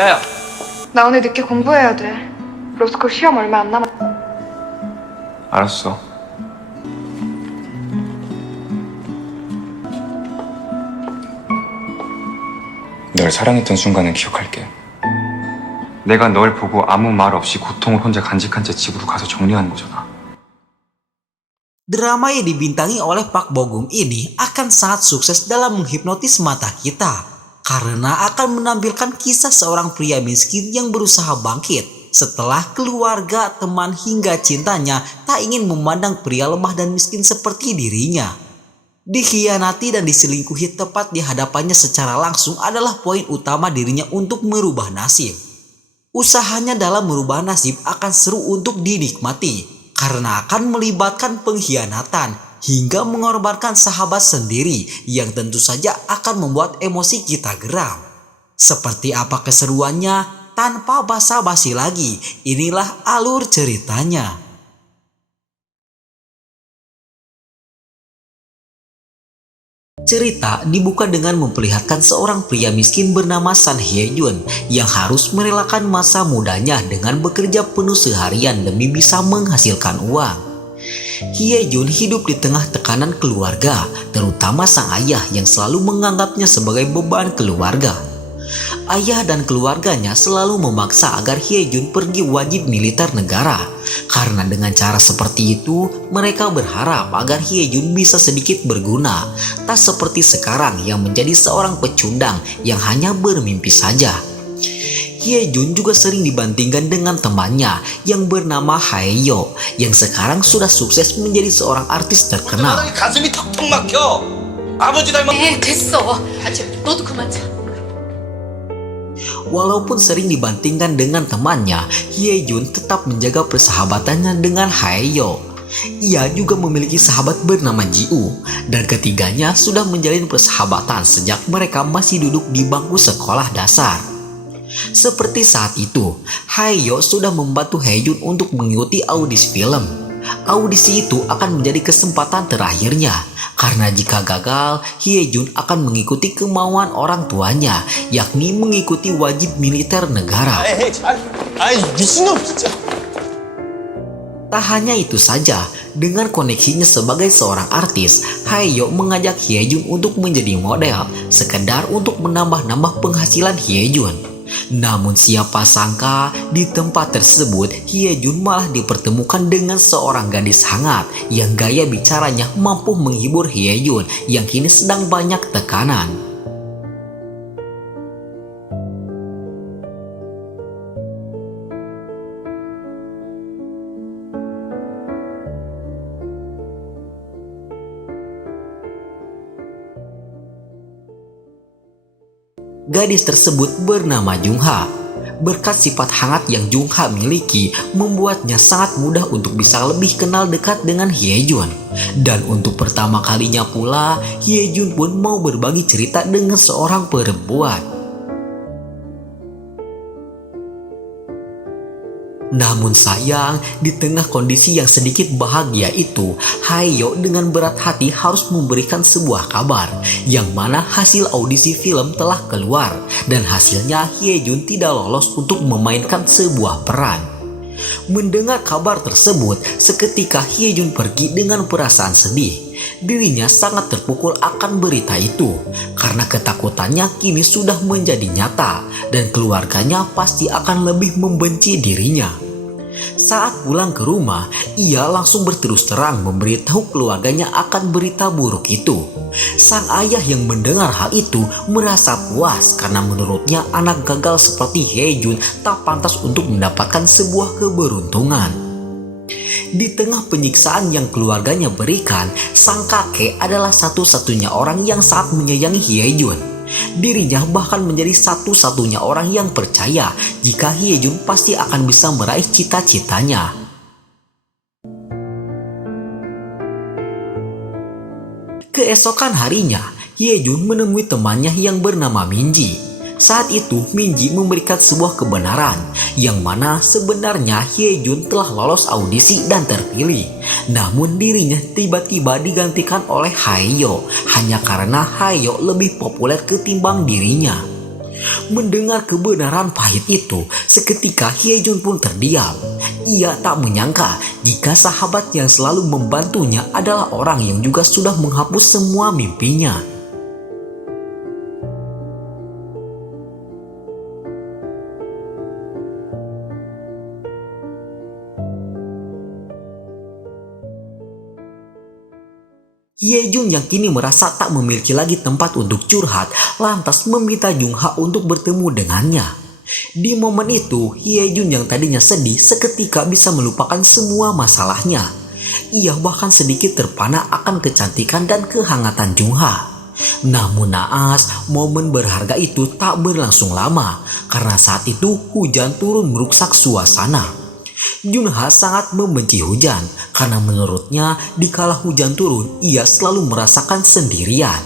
야야. 나 오늘 늦게 공부해야 돼. 로스쿨 시험 얼마 안 남았. 알았어. 널 사랑했던 순간을 기억할게. 내가 널 보고 아무 말 없이 고통을 혼자 간직한 채 집으로 가서 정리하는 거잖아. Drama yang dibintangi oleh Park Bo Gum ini akan sangat sukses dalam menghipnotis mata kita karena akan menampilkan kisah seorang pria miskin yang berusaha bangkit setelah keluarga, teman hingga cintanya tak ingin memandang pria lemah dan miskin seperti dirinya. Dikhianati dan diselingkuhi tepat di hadapannya secara langsung adalah poin utama dirinya untuk merubah nasib. Usahanya dalam merubah nasib akan seru untuk dinikmati karena akan melibatkan pengkhianatan hingga mengorbankan sahabat sendiri yang tentu saja akan membuat emosi kita geram. Seperti apa keseruannya? Tanpa basa-basi lagi, inilah alur ceritanya. Cerita dibuka dengan memperlihatkan seorang pria miskin bernama San Hye-jun yang harus merelakan masa mudanya dengan bekerja penuh seharian demi bisa menghasilkan uang. Hye-jun hidup di tengah tekanan keluarga, terutama sang ayah yang selalu menganggapnya sebagai beban keluarga. Ayah dan keluarganya selalu memaksa agar Hye-jun pergi wajib militer negara. Karena dengan cara seperti itu, mereka berharap agar Hye-jun bisa sedikit berguna. Tak seperti sekarang yang menjadi seorang pecundang yang hanya bermimpi saja. Hye-jun juga sering dibandingkan dengan temannya yang bernama Haeyo yang sekarang sudah sukses menjadi seorang artis terkenal. 가슴이 턱턱 막혀. 아버지 닮은. 됐어. 너도 그만 자. Walaupun sering dibandingkan dengan temannya, Hye-jun tetap menjaga persahabatannya dengan Haeyo. Ia juga memiliki sahabat bernama Ji-woo, dan ketiganya sudah menjalin persahabatan sejak mereka masih duduk di bangku sekolah dasar. Seperti saat itu, Haeyo sudah membantu Hye-jun untuk mengikuti audisi film. Audisi itu akan menjadi kesempatan terakhirnya, karena jika gagal, Hye-jun akan mengikuti kemauan orang tuanya, yakni mengikuti wajib militer negara. 미친놈 진짜. Tak hanya itu saja, dengan koneksinya sebagai seorang artis, Haeyo mengajak Hye-jun untuk menjadi model, sekedar untuk menambah-nambah penghasilan Hye-jun. Namun siapa sangka di tempat tersebut Hye-jun malah dipertemukan dengan seorang gadis hangat yang gaya bicaranya mampu menghibur Hye-jun yang kini sedang banyak tekanan. Gadis tersebut bernama Jung-ha. Berkat sifat hangat yang Jung-ha miliki membuatnya sangat mudah untuk bisa lebih kenal dekat dengan Hye-jun. Dan untuk pertama kalinya pula, Hye-jun pun mau berbagi cerita dengan seorang perempuan. Namun sayang, di tengah kondisi yang sedikit bahagia itu, Haeyo dengan berat hati harus memberikan sebuah kabar, yang mana hasil audisi film telah keluar, dan hasilnya Hye-jun tidak lolos untuk memainkan sebuah peran. Mendengar kabar tersebut, seketika Hye-jun pergi dengan perasaan sedih. Dirinya sangat terpukul akan berita itu, karena ketakutannya kini sudah menjadi nyata, dan keluarganya pasti akan lebih membenci dirinya. Saat pulang ke rumah, ia langsung berterus terang memberitahu keluarganya akan berita buruk itu. Sang ayah yang mendengar hal itu merasa puas karena menurutnya anak gagal seperti Hye-jun tak pantas untuk mendapatkan sebuah keberuntungan. Di tengah penyiksaan yang keluarganya berikan, sang kakek adalah satu-satunya orang yang sangat menyayangi Hye-jun. Dirinya bahkan menjadi satu-satunya orang yang percaya jika Hye-jun pasti akan bisa meraih cita-citanya. Keesokan harinya, Hye-jun menemui temannya yang bernama Minji. Saat itu Minji memberikan sebuah kebenaran yang mana sebenarnya Hye-jun telah lolos audisi dan terpilih. Namun dirinya tiba-tiba digantikan oleh Haeyo hanya karena Haeyo lebih populer ketimbang dirinya. Mendengar kebenaran pahit itu, seketika Hyejun pun terdiam. Ia tak menyangka jika sahabat yang selalu membantunya adalah orang yang juga sudah menghapus semua mimpinya. Hyejun yang kini merasa tak memiliki lagi tempat untuk curhat, lantas meminta Jungha untuk bertemu dengannya. Di momen itu, Hyejun yang tadinya sedih seketika bisa melupakan semua masalahnya. Ia bahkan sedikit terpana akan kecantikan dan kehangatan Jungha. Namun naas, momen berharga itu tak berlangsung lama, karena saat itu hujan turun merusak suasana. Junha sangat membenci hujan karena menurutnya dikala hujan turun ia selalu merasakan sendirian.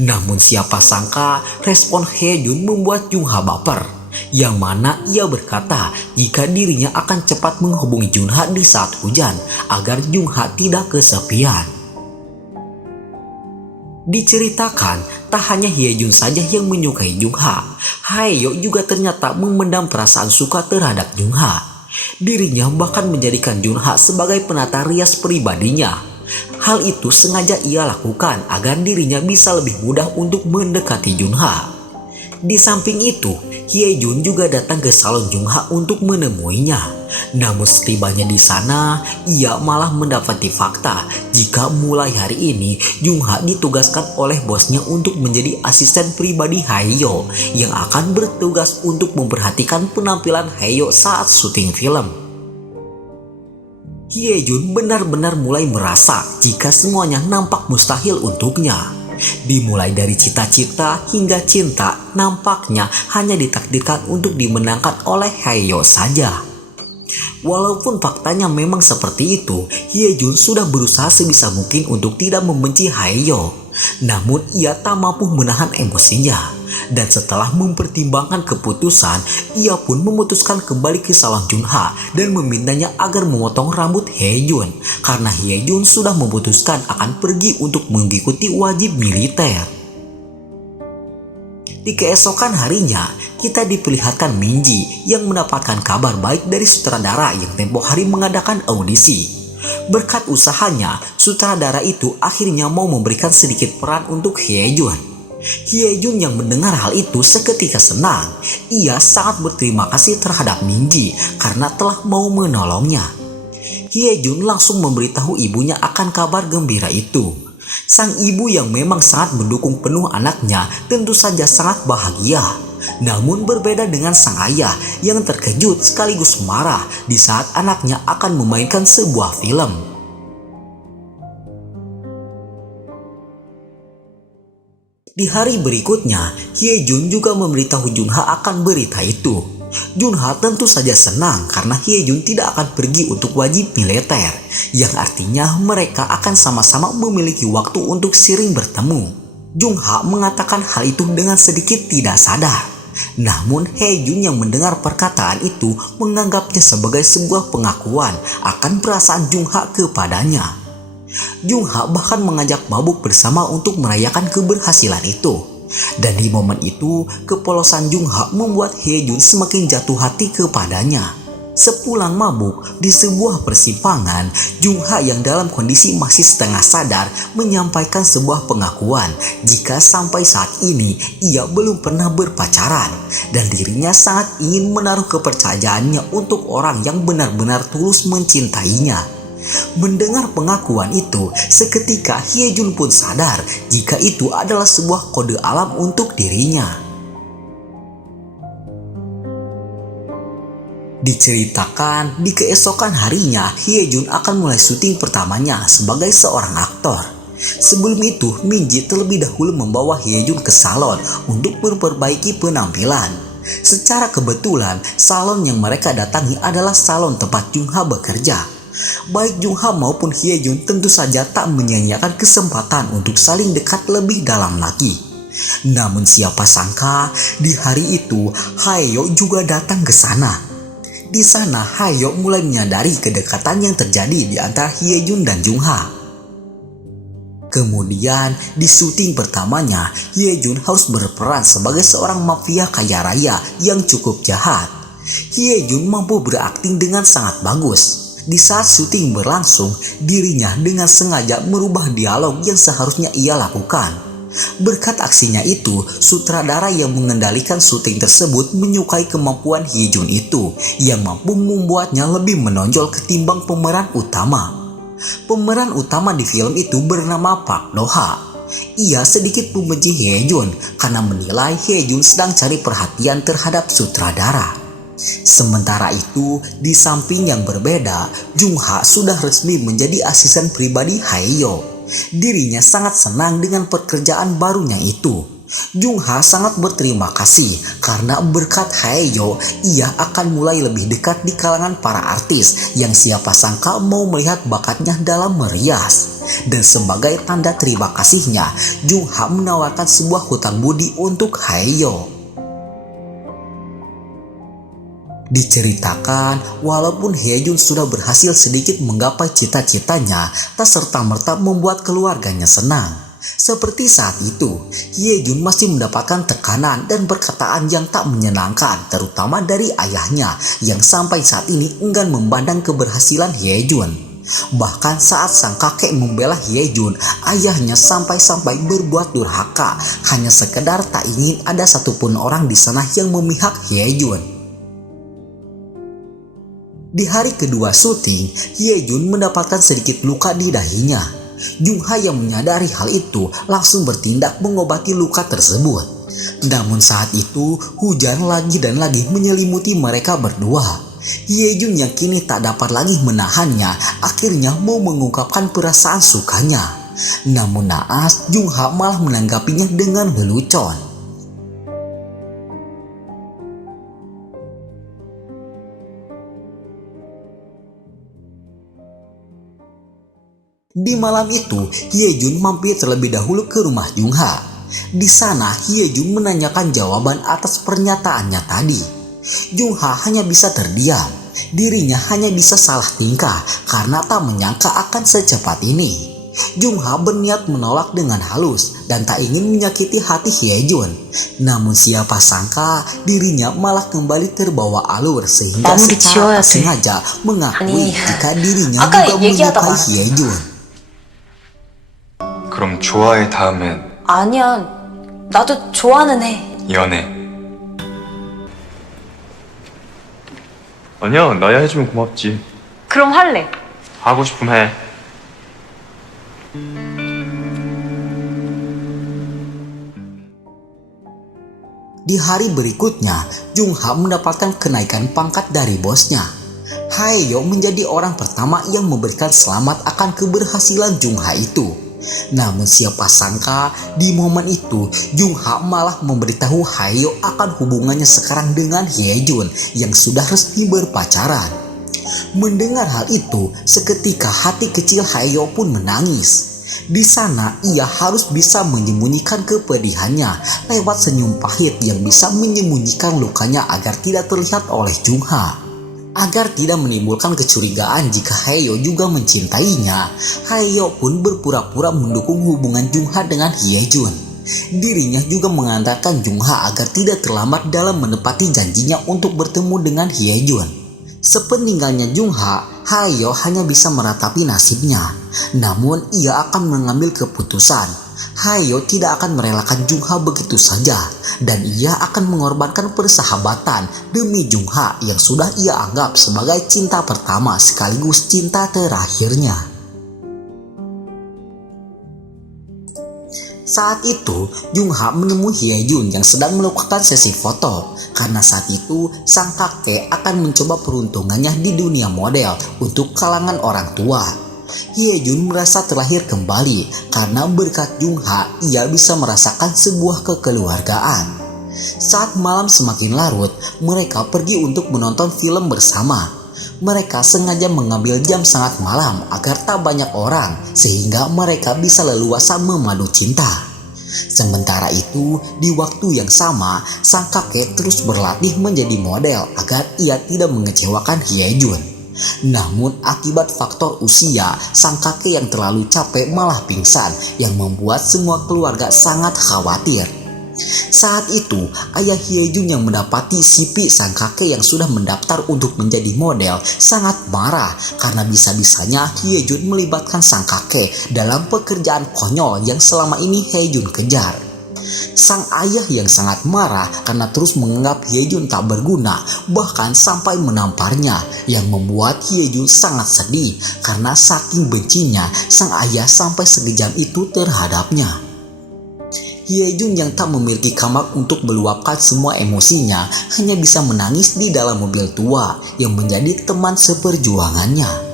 Namun siapa sangka respon Hyejun membuat Junha baper, yang mana ia berkata jika dirinya akan cepat menghubungi Junha di saat hujan agar Junha tidak kesepian. Diceritakan tak hanya Hyejun saja yang menyukai Junha, Haeyo juga ternyata memendam perasaan suka terhadap Junha. Dirinya bahkan menjadikan Junha sebagai penata rias pribadinya. Hal itu sengaja ia lakukan agar dirinya bisa lebih mudah untuk mendekati Junha. Di samping itu, Hyejun juga datang ke salon Junha untuk menemuinya. Namun setibanya di sana, ia malah mendapati fakta jika mulai hari ini Junha ditugaskan oleh bosnya untuk menjadi asisten pribadi Haeyo yang akan bertugas untuk memperhatikan penampilan Haeyo saat syuting film. Hyejun benar-benar mulai merasa jika semuanya nampak mustahil untuknya. Dimulai dari cita-cita hingga cinta, nampaknya hanya ditakdirkan untuk dimenangkan oleh Haeyo saja. Walaupun faktanya memang seperti itu, Hyejun sudah berusaha sebisa mungkin untuk tidak membenci Haeyo. Namun ia tak mampu menahan emosinya. Dan setelah mempertimbangkan keputusan, ia pun memutuskan kembali ke salon Junha dan memintanya agar memotong rambut Hyejun karena Hyejun sudah memutuskan akan pergi untuk mengikuti wajib militer. Di keesokan harinya, kita diperlihatkan Minji yang mendapatkan kabar baik dari sutradara yang tempo hari mengadakan audisi. Berkat usahanya, sutradara itu akhirnya mau memberikan sedikit peran untuk Hyejun. Hyejun yang mendengar hal itu seketika senang. Ia sangat berterima kasih terhadap Minji karena telah mau menolongnya. Hyejun langsung memberitahu ibunya akan kabar gembira itu. Sang ibu yang memang sangat mendukung penuh anaknya tentu saja sangat bahagia. Namun berbeda dengan sang ayah yang terkejut sekaligus marah di saat anaknya akan memainkan sebuah film. Di hari berikutnya, Hyejun juga memberitahu Junha akan berita itu. Junha tentu saja senang karena Hyejun tidak akan pergi untuk wajib militer, yang artinya mereka akan sama-sama memiliki waktu untuk sering bertemu. Junha mengatakan hal itu dengan sedikit tidak sadar. Namun Hyejun yang mendengar perkataan itu menganggapnya sebagai sebuah pengakuan akan perasaan Junha kepadanya. Junha bahkan mengajak mabuk bersama untuk merayakan keberhasilan itu. Dan di momen itu, kepolosan Junha membuat Hyejun semakin jatuh hati kepadanya. Sepulang mabuk di sebuah persimpangan, Junha yang dalam kondisi masih setengah sadar menyampaikan sebuah pengakuan jika sampai saat ini ia belum pernah berpacaran dan dirinya sangat ingin menaruh kepercayaannya untuk orang yang benar-benar tulus mencintainya. Mendengar pengakuan itu, seketika Hyejun pun sadar jika itu adalah sebuah kode alam untuk dirinya. Diceritakan di keesokan harinya Hyejun akan mulai syuting pertamanya sebagai seorang aktor. Sebelum itu, Minji terlebih dahulu membawa Hyejun ke salon untuk memperbaiki penampilan. Secara kebetulan, salon yang mereka datangi adalah salon tempat Junha bekerja. Baik Junha maupun Hyejun tentu saja tak menyia-nyiakan kesempatan untuk saling dekat lebih dalam lagi. Namun siapa sangka di hari itu Haeyo juga datang ke sana. Di sana Haeyo mulai menyadari kedekatan yang terjadi di antara Hyejun dan Junha. Kemudian di syuting pertamanya, Hye Jun harus berperan sebagai seorang mafia kaya raya yang cukup jahat. Hye Jun mampu berakting dengan sangat bagus. Di saat syuting berlangsung, dirinya dengan sengaja merubah dialog yang seharusnya ia lakukan. Berkat aksinya itu, sutradara yang mengendalikan syuting tersebut menyukai kemampuan Hye Jun itu yang mampu membuatnya lebih menonjol ketimbang pemeran utama. Pemeran utama di film itu bernama Park Do-ha. Ia sedikit membenci Hye Jun karena menilai Hye Jun sedang cari perhatian terhadap sutradara. Sementara itu, di samping yang berbeda, Jung Ha sudah resmi menjadi asisten pribadi Haeyo. Dirinya sangat senang dengan pekerjaan barunya itu. Jung Ha sangat berterima kasih karena berkat Haeyo, ia akan mulai lebih dekat di kalangan para artis yang siapa sangka mau melihat bakatnya dalam merias. Dan sebagai tanda terima kasihnya, Jung Ha menawarkan sebuah hutang budi untuk Haeyo. Diceritakan, walaupun Hye Jun sudah berhasil sedikit menggapai cita-citanya, tak serta-merta membuat keluarganya senang. Seperti saat itu, Hye Jun masih mendapatkan tekanan dan perkataan yang tak menyenangkan, terutama dari ayahnya yang sampai saat ini enggan memandang keberhasilan Hye Jun. Bahkan saat sang kakek membela Hye Jun, ayahnya sampai-sampai berbuat durhaka, hanya sekedar tak ingin ada satupun orang di sana yang memihak Hye Jun. Di hari kedua syuting, Hye Jun mendapatkan sedikit luka di dahinya. Jung Ha yang menyadari hal itu langsung bertindak mengobati luka tersebut. Namun saat itu, hujan lagi dan lagi menyelimuti mereka berdua. Hye Jun yang kini tak dapat lagi menahannya, akhirnya mau mengungkapkan perasaan sukanya. Namun naas, Jung Ha malah menanggapinya dengan lelucon. Di malam itu, Hye Jun mampir terlebih dahulu ke rumah Jung Ha. Di sana, Hye Jun menanyakan jawaban atas pernyataannya tadi. Jung Ha hanya bisa terdiam. Dirinya hanya bisa salah tingkah karena tak menyangka akan secepat ini. Jung Ha berniat menolak dengan halus dan tak ingin menyakiti hati Hye Jun. Namun siapa sangka dirinya malah kembali terbawa alur sehingga secara tak sengaja mengakui jika dirinya juga menyukai Hye Jun. 그럼 좋아해 다음엔 아니야, 나도 좋아는 해. 연애. 아니야, 나야 해주면 고맙지. 그럼 할래. 하고 싶으면 해. Di hari berikutnya, Jung Ha mendapatkan kenaikan pangkat dari bosnya. Haeyo menjadi orang pertama yang memberikan selamat akan keberhasilan Jung Ha itu. Namun siapa sangka di momen itu Jung Ha malah memberitahu Haeyo akan hubungannya sekarang dengan Hye Jun yang sudah resmi berpacaran. Mendengar hal itu, seketika hati kecil Haeyo pun menangis. Di sana ia harus bisa menyembunyikan kepedihannya lewat senyum pahit yang bisa menyembunyikan lukanya agar tidak terlihat oleh Jung Ha. Agar tidak menimbulkan kecurigaan jika Haeyo juga mencintainya, Haeyo pun berpura-pura mendukung hubungan Jung Ha dengan Hye Jun. Dirinya juga mengantarkan Jung Ha agar tidak terlambat dalam menepati janjinya untuk bertemu dengan Hye Jun. Sepeninggalnya Jung Ha, Haeyo hanya bisa meratapi nasibnya. Namun ia akan mengambil keputusan. Haeyo tidak akan merelakan Jung Ha begitu saja, dan ia akan mengorbankan persahabatan demi Jung Ha yang sudah ia anggap sebagai cinta pertama sekaligus cinta terakhirnya. Saat itu, Jung Ha menemui Hye Jun yang sedang melakukan sesi foto, karena saat itu sang kakek akan mencoba peruntungannya di dunia model untuk kalangan orang tua. Hye Jun merasa terlahir kembali karena berkat Jung Ha ia bisa merasakan sebuah kekeluargaan. Saat malam semakin larut, mereka pergi untuk menonton film bersama. Mereka sengaja mengambil jam sangat malam agar tak banyak orang sehingga mereka bisa leluasa memadu cinta. Sementara itu, di waktu yang sama, sang kakek terus berlatih menjadi model agar ia tidak mengecewakan Hye Jun. Namun akibat faktor usia, sang kakek yang terlalu capek malah pingsan yang membuat semua keluarga sangat khawatir. Saat itu, ayah Hyejun yang mendapati Sipi sang kakek yang sudah mendaftar untuk menjadi model sangat marah karena bisa-bisanya Hyejun melibatkan sang kakek dalam pekerjaan konyol yang selama ini Hyejun kejar. Sang ayah yang sangat marah karena terus menganggap Hyejun tak berguna, bahkan sampai menamparnya, yang membuat Hyejun sangat sedih karena saking bencinya sang ayah sampai sekejam itu terhadapnya. Hyejun yang tak memiliki kamar untuk meluapkan semua emosinya hanya bisa menangis di dalam mobil tua yang menjadi teman seperjuangannya.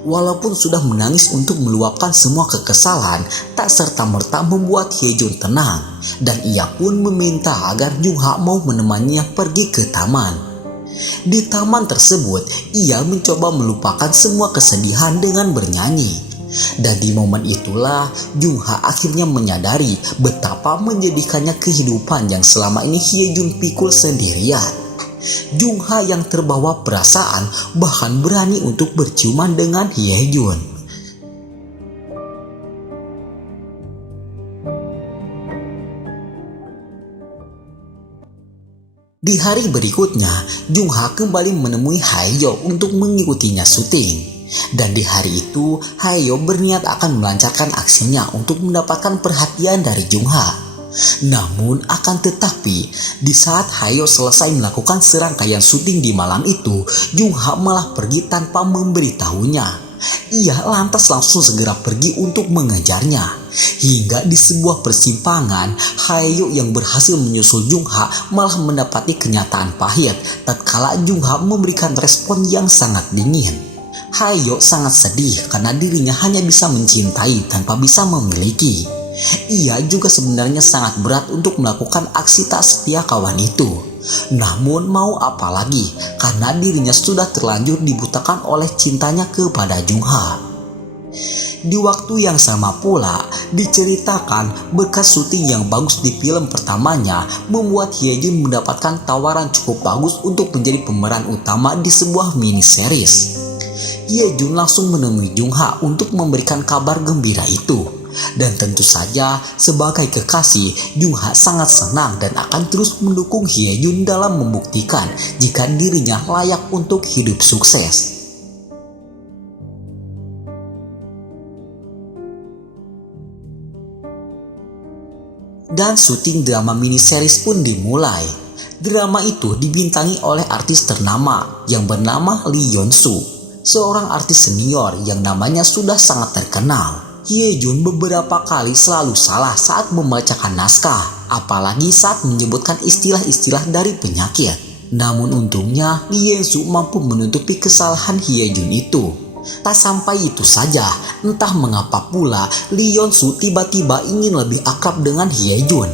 Walaupun sudah menangis untuk meluapkan semua kekesalan, tak serta-merta membuat Hyejun tenang, dan ia pun meminta agar Jungha mau menemaninya pergi ke taman. Di taman tersebut, ia mencoba melupakan semua kesedihan dengan bernyanyi. Dan di momen itulah Jungha akhirnya menyadari betapa menjadikannya kehidupan yang selama ini Hyejun pikul sendirian. Jungha yang terbawa perasaan bahkan berani untuk berciuman dengan Hyejun. Di hari berikutnya, Jungha kembali menemui Haeyo untuk mengikutinya syuting. Dan di hari itu, Haeyo berniat akan melancarkan aksinya untuk mendapatkan perhatian dari Jungha. Namun akan tetapi, di saat Haeyo selesai melakukan serangkaian syuting di malam itu, Jungha malah pergi tanpa memberitahunya. Ia lantas langsung segera pergi untuk mengejarnya. Hingga di sebuah persimpangan, Haeyo yang berhasil menyusul Jungha malah mendapati kenyataan pahit tatkala Jungha memberikan respon yang sangat dingin. Haeyo sangat sedih karena dirinya hanya bisa mencintai tanpa bisa memiliki. Ia juga sebenarnya sangat berat untuk melakukan aksi tak setia kawan itu. Namun mau apa lagi karena dirinya sudah terlanjur dibutakan oleh cintanya kepada Jungha. Di waktu yang sama pula, diceritakan bekas syuting yang bagus di film pertamanya membuat Hyejun mendapatkan tawaran cukup bagus untuk menjadi pemeran utama di sebuah mini series. Hyejun langsung menemui Jungha untuk memberikan kabar gembira itu. Dan tentu saja sebagai kekasih, Jungha sangat senang dan akan terus mendukung Hyejun dalam membuktikan jika dirinya layak untuk hidup sukses. Dan syuting drama mini series pun dimulai. Drama itu dibintangi oleh artis ternama yang bernama Lee Yeon-soo, seorang artis senior yang namanya sudah sangat terkenal. Hyejun beberapa kali selalu salah saat membacakan naskah, apalagi saat menyebutkan istilah-istilah dari penyakit. Namun untungnya Lee Yeon-soo mampu menutupi kesalahan Hyejun itu. Tak sampai itu saja, entah mengapa pula Lee Yeon-soo tiba-tiba ingin lebih akrab dengan Hyejun.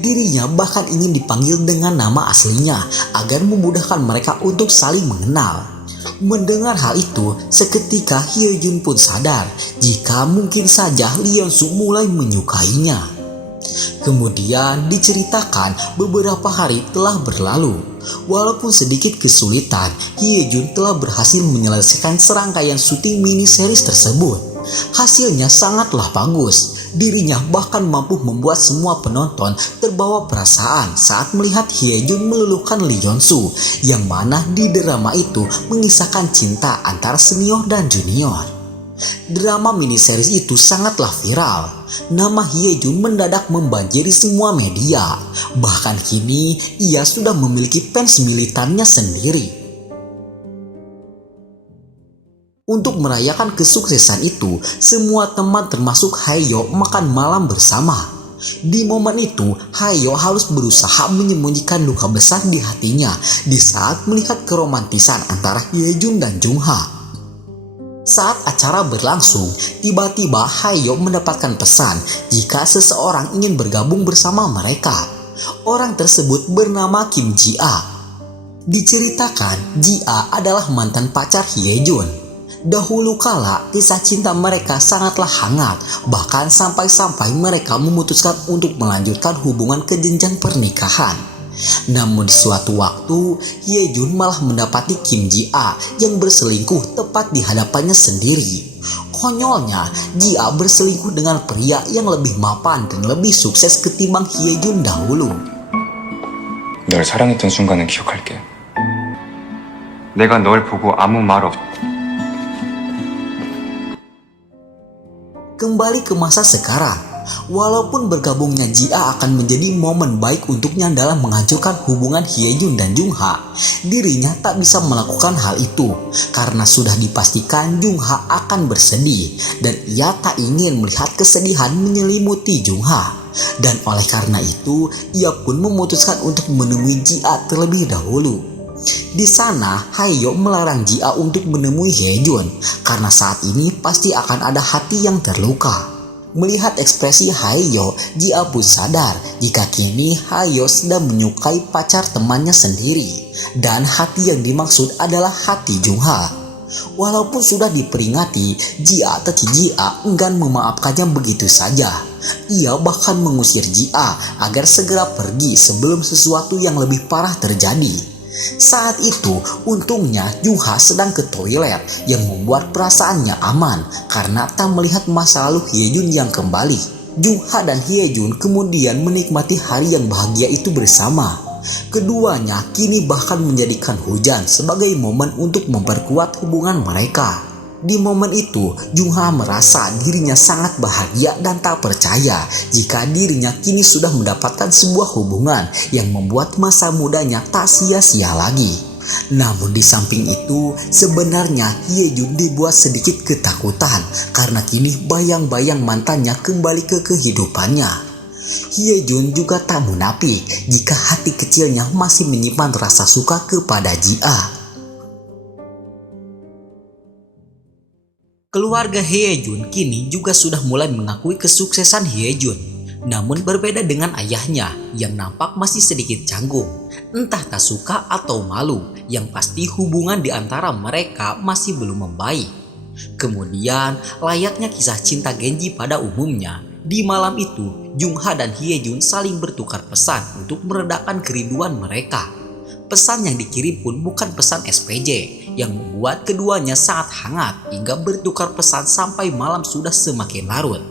Dirinya bahkan ingin dipanggil dengan nama aslinya agar memudahkan mereka untuk saling mengenal. Mendengar hal itu, seketika Hyejun pun sadar jika mungkin saja Lee Yeon-soo mulai menyukainya. Kemudian diceritakan beberapa hari telah berlalu. Walaupun sedikit kesulitan, Hyejun telah berhasil menyelesaikan serangkaian syuting mini series tersebut. Hasilnya sangatlah bagus. Dirinya bahkan mampu membuat semua penonton terbawa perasaan saat melihat Hyejun meluluhkan Lee Yeon-soo, yang mana di drama itu mengisahkan cinta antara senior dan junior. Drama mini series itu sangatlah viral. Nama Hyejun mendadak membanjiri semua media. Bahkan kini ia sudah memiliki fans militannya sendiri. Untuk merayakan kesuksesan itu, semua teman termasuk Haeyo makan malam bersama. Di momen itu, Haeyo harus berusaha menyembunyikan luka besar di hatinya di saat melihat keromantisan antara Hyejun dan Jungha. Saat acara berlangsung, tiba-tiba Haeyo mendapatkan pesan jika seseorang ingin bergabung bersama mereka. Orang tersebut bernama Kim Ji-a. Diceritakan, Ji-a adalah mantan pacar Hyejun. Dahulu kala, kisah cinta mereka sangatlah hangat, bahkan sampai-sampai mereka memutuskan untuk melanjutkan hubungan ke jenjang pernikahan. Namun di suatu waktu, Hyejun malah mendapati Kim Ji-a yang berselingkuh tepat di hadapannya sendiri. Konyolnya, Ji-a berselingkuh dengan pria yang lebih mapan dan lebih sukses ketimbang Hyejun dahulu. 널 사랑했던 순간은 기억할게. 내가 널 보고 아무 말 없... Kembali ke masa sekarang, walaupun bergabungnya Ji-a akan menjadi momen baik untuknya dalam menghancurkan hubungan Hyejun dan Jung-ha, dirinya tak bisa melakukan hal itu karena sudah dipastikan Jung-ha akan bersedih dan ia tak ingin melihat kesedihan menyelimuti Jung-ha. Dan oleh karena itu, ia pun memutuskan untuk menemui Ji-a terlebih dahulu. Di sana, Haeyo melarang Ji-a untuk menemui Hyejun karena saat ini pasti akan ada hati yang terluka. Melihat ekspresi Haeyo, Ji-a pun sadar jika kini Haeyo sedang menyukai pacar temannya sendiri dan hati yang dimaksud adalah hati Jung-ha. Walaupun sudah diperingati, Ji-a enggan memaafkannya begitu saja. Ia bahkan mengusir Ji-a agar segera pergi sebelum sesuatu yang lebih parah terjadi. Saat itu, untungnya Jung-ha sedang ke toilet yang membuat perasaannya aman karena tak melihat masa lalu Hyejun yang kembali. Jung-ha dan Hyejun kemudian menikmati hari yang bahagia itu bersama. Keduanya kini bahkan menjadikan hujan sebagai momen untuk memperkuat hubungan mereka. Di momen itu, Jung-ha merasa dirinya sangat bahagia dan tak percaya jika dirinya kini sudah mendapatkan sebuah hubungan yang membuat masa mudanya tak sia-sia lagi. Namun di samping itu, sebenarnya Hyejun dibuat sedikit ketakutan karena kini bayang-bayang mantannya kembali ke kehidupannya. Hyejun juga tak munafik jika hati kecilnya masih menyimpan rasa suka kepada Ji-a. Keluarga Hyejun kini juga sudah mulai mengakui kesuksesan Hyejun. Namun berbeda dengan ayahnya yang nampak masih sedikit canggung. Entah tak suka atau malu, yang pasti hubungan di antara mereka masih belum membaik. Kemudian, layaknya kisah cinta Genji pada umumnya, di malam itu Jung-ha dan Hyejun saling bertukar pesan untuk meredakan kerinduan mereka. Pesan yang dikirim pun bukan pesan SPJ, yang membuat keduanya sangat hangat hingga bertukar pesan sampai malam sudah semakin larut.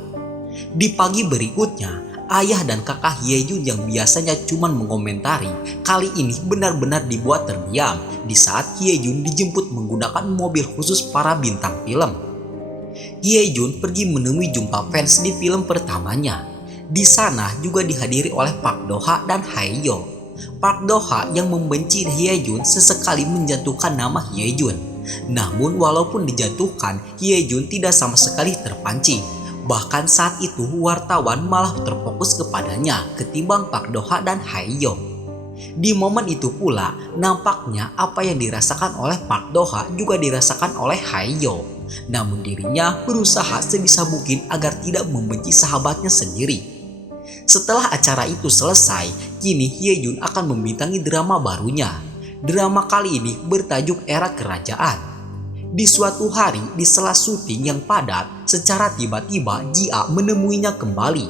Di pagi berikutnya, ayah dan kakak Hyejun yang biasanya cuma mengomentari, kali ini benar-benar dibuat terdiam di saat Hyejun dijemput menggunakan mobil khusus para bintang film. Hyejun pergi menemui jumpa fans di film pertamanya. Di sana juga dihadiri oleh Park Do-ha dan Haeyo. Park Do-ha yang membenci Hyejun sesekali menjatuhkan nama Hyejun. Namun walaupun dijatuhkan, Hyejun tidak sama sekali terpancing. Bahkan saat itu wartawan malah terfokus kepadanya ketimbang Park Do-ha dan Haeyo. Di momen itu pula, nampaknya apa yang dirasakan oleh Park Do-ha juga dirasakan oleh Haeyo. Namun dirinya berusaha sebisa mungkin agar tidak membenci sahabatnya sendiri. Setelah acara itu selesai, kini Hyejun akan membintangi drama barunya. Drama kali ini bertajuk Era Kerajaan. Di suatu hari di sela syuting yang padat, secara tiba-tiba Ji-a menemuinya kembali.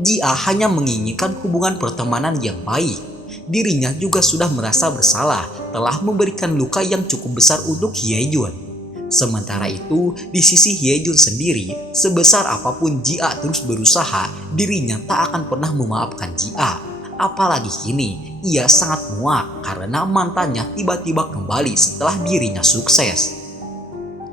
Ji-a hanya menginginkan hubungan pertemanan yang baik. Dirinya juga sudah merasa bersalah telah memberikan luka yang cukup besar untuk Hyejun. Sementara itu, di sisi Hyejun sendiri, sebesar apapun Ji-a terus berusaha, dirinya tak akan pernah memaafkan Ji-a. Apalagi kini, ia sangat muak karena mantannya tiba-tiba kembali setelah dirinya sukses.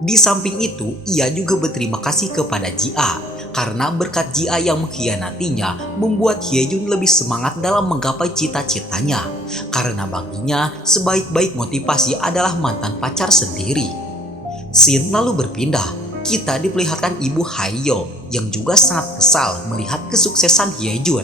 Di samping itu, ia juga berterima kasih kepada Ji-a karena berkat Ji-a yang mengkhianatinya membuat Hyejun lebih semangat dalam menggapai cita-citanya. Karena baginya, sebaik-baik motivasi adalah mantan pacar sendiri. Scene lalu berpindah, kita diperlihatkan ibu Haeyo yang juga sangat kesal melihat kesuksesan Hyejun.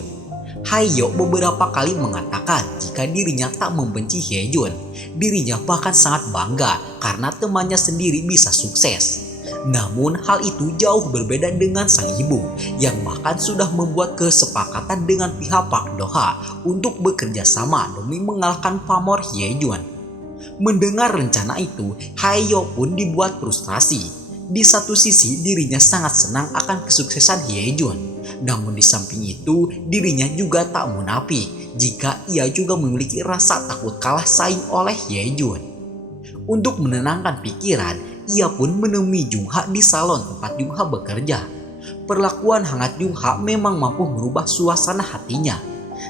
Haeyo beberapa kali mengatakan jika dirinya tak membenci Hyejun. Dirinya bahkan sangat bangga karena temannya sendiri bisa sukses. Namun hal itu jauh berbeda dengan sang ibu yang bahkan sudah membuat kesepakatan dengan pihak Park Do-ha untuk bekerja sama demi mengalahkan pamor Hyejun. Mendengar rencana itu, Haeyo pun dibuat frustrasi. Di satu sisi dirinya sangat senang akan kesuksesan Hyejun. Namun di samping itu dirinya juga tak munafik jika ia juga memiliki rasa takut kalah saing oleh Hyejun. Untuk menenangkan pikiran, ia pun menemui Jungha di salon tempat Jungha bekerja. Perlakuan hangat Jungha memang mampu merubah suasana hatinya.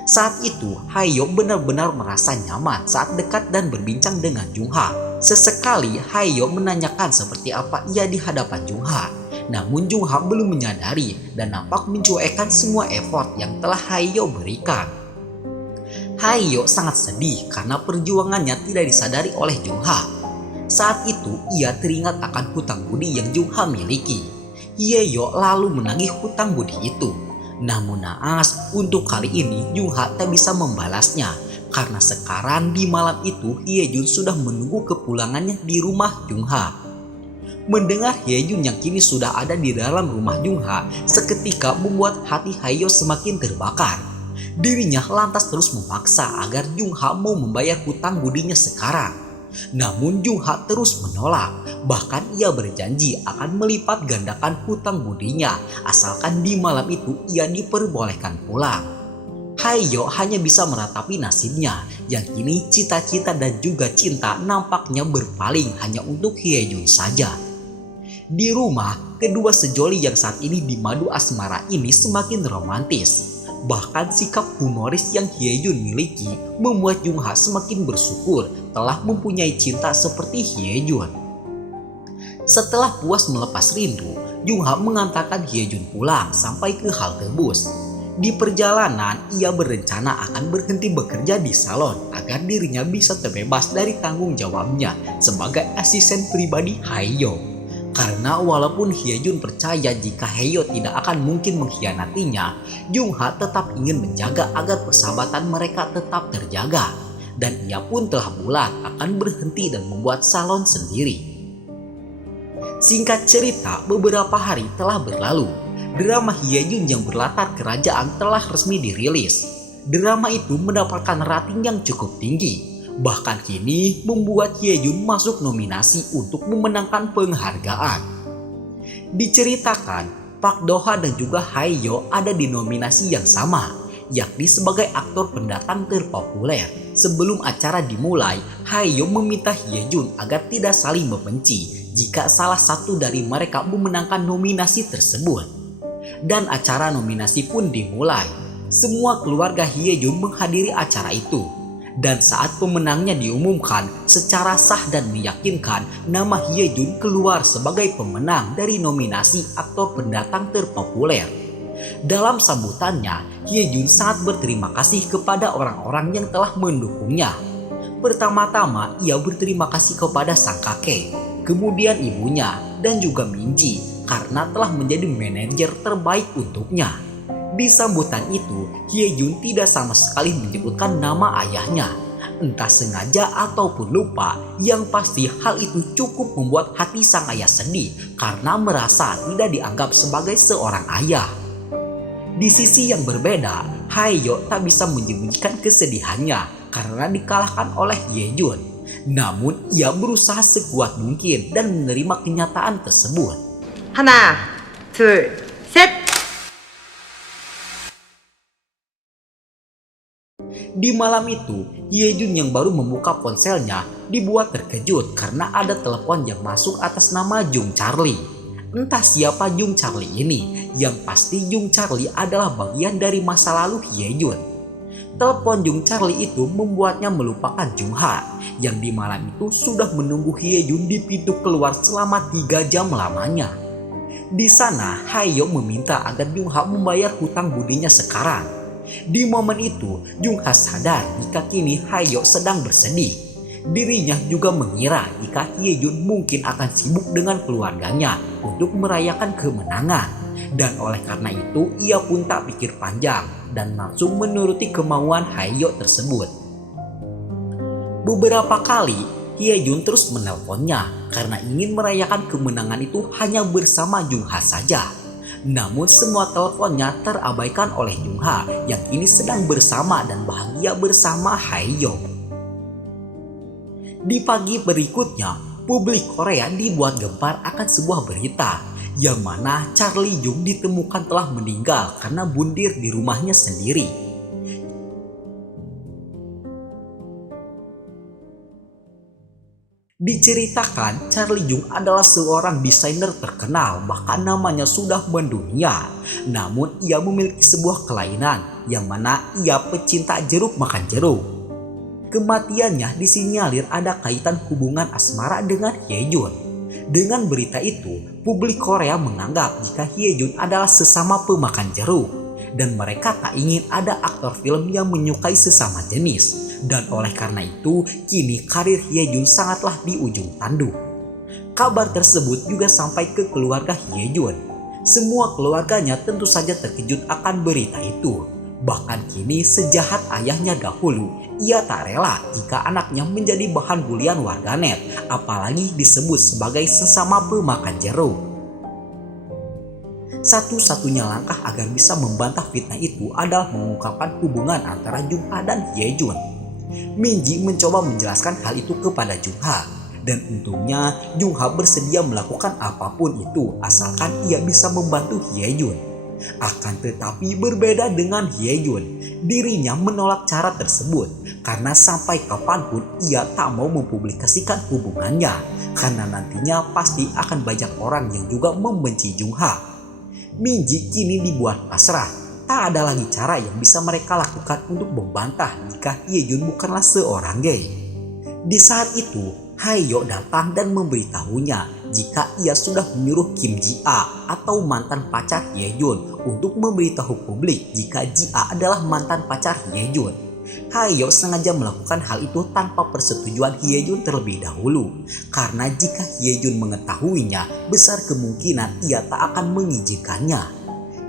Saat itu, Haeyo benar-benar merasa nyaman saat dekat dan berbincang dengan Jungha. Sesekali, Haeyo menanyakan seperti apa ia di hadapan Jungha. Namun Jungha belum menyadari dan nampak mencuekkan semua effort yang telah Haeyo berikan. Haeyo sangat sedih karena perjuangannya tidak disadari oleh Jungha. Saat itu, ia teringat akan hutang budi yang Jungha miliki. Haeyo lalu menagih hutang budi itu. Namun naas, untuk kali ini Jungha tak bisa membalasnya karena sekarang di malam itu Hyejun sudah menunggu kepulangannya di rumah Jungha. Mendengar Hyejun yang kini sudah ada di dalam rumah Jungha seketika membuat hati Haeyo semakin terbakar. Dirinya lantas terus memaksa agar Jungha mau membayar hutang budinya sekarang. Namun Jungha terus menolak, bahkan ia berjanji akan melipat gandakan hutang budinya asalkan di malam itu ia diperbolehkan pulang. Haeyo hanya bisa meratapi nasibnya yang kini cita-cita dan juga cinta nampaknya berpaling hanya untuk Hyejun saja. Di rumah, kedua sejoli yang saat ini dimadu asmara ini semakin romantis. Bahkan sikap humoris yang Hyejun miliki membuat Jungha semakin bersyukur telah mempunyai cinta seperti Hyejun. Setelah puas melepas rindu, Jungha mengantarkan Hyejun pulang sampai ke halte bus. Di perjalanan, ia berencana akan berhenti bekerja di salon agar dirinya bisa terbebas dari tanggung jawabnya sebagai asisten pribadi Haeyo. Karena walaupun Hyejun percaya jika Haeyo tidak akan mungkin mengkhianatinya, Jungha tetap ingin menjaga agar persahabatan mereka tetap terjaga. Dan ia pun telah bulat akan berhenti dan membuat salon sendiri. Singkat cerita, beberapa hari telah berlalu. Drama Hyejun yang berlatar kerajaan telah resmi dirilis. Drama itu mendapatkan rating yang cukup tinggi. Bahkan kini membuat Hyejun masuk nominasi untuk memenangkan penghargaan. Diceritakan, Park Do-ha dan juga Haeyo ada di nominasi yang sama, yakni sebagai aktor pendatang terpopuler. Sebelum acara dimulai, Haeyo meminta Hyejun agar tidak saling membenci jika salah satu dari mereka memenangkan nominasi tersebut. Dan acara nominasi pun dimulai. Semua keluarga Hyejun menghadiri acara itu. Dan saat pemenangnya diumumkan, secara sah dan meyakinkan nama Hyejun keluar sebagai pemenang dari nominasi aktor pendatang terpopuler. Dalam sambutannya, Hyejun sangat berterima kasih kepada orang-orang yang telah mendukungnya. Pertama-tama, ia berterima kasih kepada sang kakek, kemudian ibunya, dan juga Minji karena telah menjadi manajer terbaik untuknya. Di sambutan itu, Hyejun tidak sama sekali menyebutkan nama ayahnya. Entah sengaja ataupun lupa, yang pasti hal itu cukup membuat hati sang ayah sedih karena merasa tidak dianggap sebagai seorang ayah. Di sisi yang berbeda, Haeyo tak bisa menyembunyikan kesedihannya karena dikalahkan oleh Hyejun. Namun ia berusaha sekuat mungkin dan menerima kenyataan tersebut. 하나, 둘, 셋! Di malam itu, Hyejun yang baru membuka ponselnya dibuat terkejut karena ada telepon yang masuk atas nama Jung Charlie. Entah siapa Jung Charlie ini, yang pasti Jung Charlie adalah bagian dari masa lalu Hyejun. Telepon Jung Charlie itu membuatnya melupakan Jungha, yang di malam itu sudah menunggu Hyejun di pintu keluar selama 3 jam lamanya. Di sana, Haeyo meminta agar Jungha membayar hutang budinya sekarang. Di momen itu, Jungha sadar jika kini Haeyo sedang bersedih. Dirinya juga mengira jika Hyejun mungkin akan sibuk dengan keluarganya untuk merayakan kemenangan. Dan oleh karena itu, ia pun tak pikir panjang dan langsung menuruti kemauan Haeyo tersebut. Beberapa kali, Hyejun terus menelponnya karena ingin merayakan kemenangan itu hanya bersama Jungha saja. Namun semua teleponnya terabaikan oleh Jungha yang kini sedang bersama dan bahagia bersama Haeyo. Di pagi berikutnya, publik Korea dibuat gempar akan sebuah berita yang mana Charlie Jung ditemukan telah meninggal karena bundir di rumahnya sendiri. Diceritakan Charlie Jung adalah seorang desainer terkenal, bahkan namanya sudah mendunia. Namun ia memiliki sebuah kelainan yang mana ia pecinta jeruk makan jeruk. Kematiannya disinyalir ada kaitan hubungan asmara dengan Hyejun. Dengan berita itu, publik Korea menganggap jika Hyejun adalah sesama pemakan jeruk, dan mereka tak ingin ada aktor film yang menyukai sesama jenis. Dan oleh karena itu, kini karir Hyejun sangatlah di ujung tanduk. Kabar tersebut juga sampai ke keluarga Hyejun. Semua keluarganya tentu saja terkejut akan berita itu. Bahkan kini sejahat ayahnya dahulu, ia tak rela jika anaknya menjadi bahan bulian warganet, apalagi disebut sebagai sesama pemakan jeruk. Satu-satunya langkah agar bisa membantah fitnah itu adalah mengungkapkan hubungan antara Jungha dan Hyejun. Minji mencoba menjelaskan hal itu kepada Jungha, dan untungnya Jungha bersedia melakukan apapun itu asalkan ia bisa membantu Hyejun. Akan tetapi berbeda dengan Hyejun, dirinya menolak cara tersebut karena sampai kapanpun ia tak mau mempublikasikan hubungannya, karena nantinya pasti akan banyak orang yang juga membenci Jungha. Minji kini dibuat pasrah. Tak ada lagi cara yang bisa mereka lakukan untuk membantah jika Hyejun bukanlah seorang gay. Di saat itu, Haeyo datang dan memberitahunya jika ia sudah menyuruh Kim Ji-a atau mantan pacar Hyejun untuk memberitahu publik jika Ji-a adalah mantan pacar Hyejun. Haeyo sengaja melakukan hal itu tanpa persetujuan Hyejun terlebih dahulu, karena jika Hyejun mengetahuinya, besar kemungkinan ia tak akan mengizinkannya.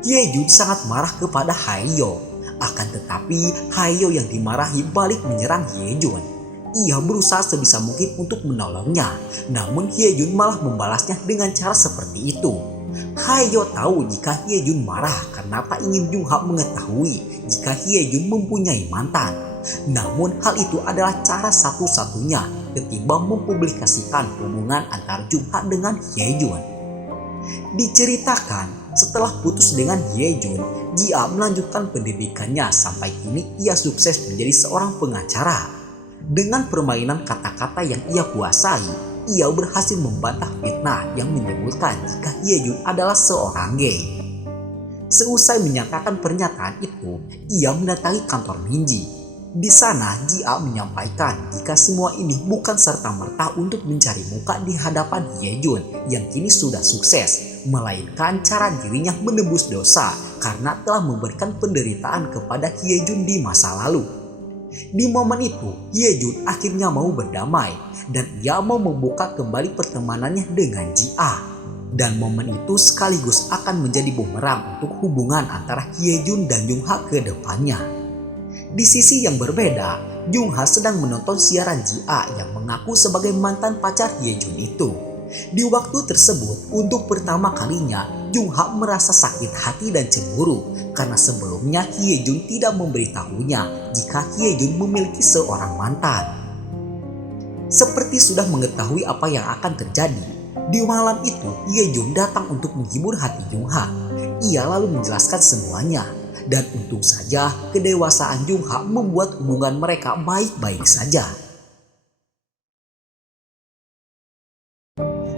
Hyejun sangat marah kepada Haeyo. Akan tetapi Haeyo yang dimarahi balik menyerang Hyejun. Ia berusaha sebisa mungkin untuk menolongnya, namun Hyejun malah membalasnya dengan cara seperti itu. Haeyo tahu jika Hyejun marah karena tak ingin Jungha mengetahui jika Hyejun mempunyai mantan. Namun hal itu adalah cara satu-satunya ketimbang mempublikasikan hubungan antara Jungha dengan Hyejun. Diceritakan setelah putus dengan Hyejun, Ji-a melanjutkan pendidikannya sampai kini ia sukses menjadi seorang pengacara. Dengan permainan kata-kata yang ia kuasai, ia berhasil membantah fitnah yang menyebutkan jika Hyejun adalah seorang gay. Seusai menyatakan pernyataan itu, ia mendatangi kantor Minji. Di sana, Ji-a menyampaikan jika semua ini bukan serta-merta untuk mencari muka di hadapan Hyejun yang kini sudah sukses, melainkan cara dirinya menebus dosa karena telah memberikan penderitaan kepada Hyejun di masa lalu. Di momen itu, Hyejun akhirnya mau berdamai dan ia mau membuka kembali pertemanannya dengan Ji-a. Dan momen itu sekaligus akan menjadi bumerang untuk hubungan antara Hyejun dan Jungha ke depannya. Di sisi yang berbeda, Jungha sedang menonton siaran Ji-a yang mengaku sebagai mantan pacar Hyejun itu. Di waktu tersebut, untuk pertama kalinya, Jungha merasa sakit hati dan cemburu karena sebelumnya Hyejun tidak memberitahunya jika Hyejun memiliki seorang mantan. Seperti sudah mengetahui apa yang akan terjadi, di malam itu Hyejun datang untuk menghibur hati Jungha. Ia lalu menjelaskan semuanya. Dan untung saja kedewasaan Jungha membuat hubungan mereka baik-baik saja.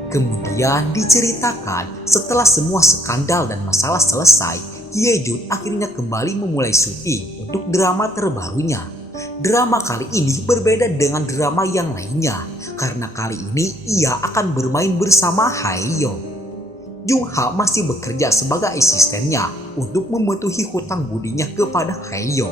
Kemudian diceritakan setelah semua skandal dan masalah selesai, Hyejun akhirnya kembali memulai syuting untuk drama terbarunya. Drama kali ini berbeda dengan drama yang lainnya, karena kali ini ia akan bermain bersama Haeyo. Jungha masih bekerja sebagai asistennya untuk memenuhi hutang budinya kepada Haeyo.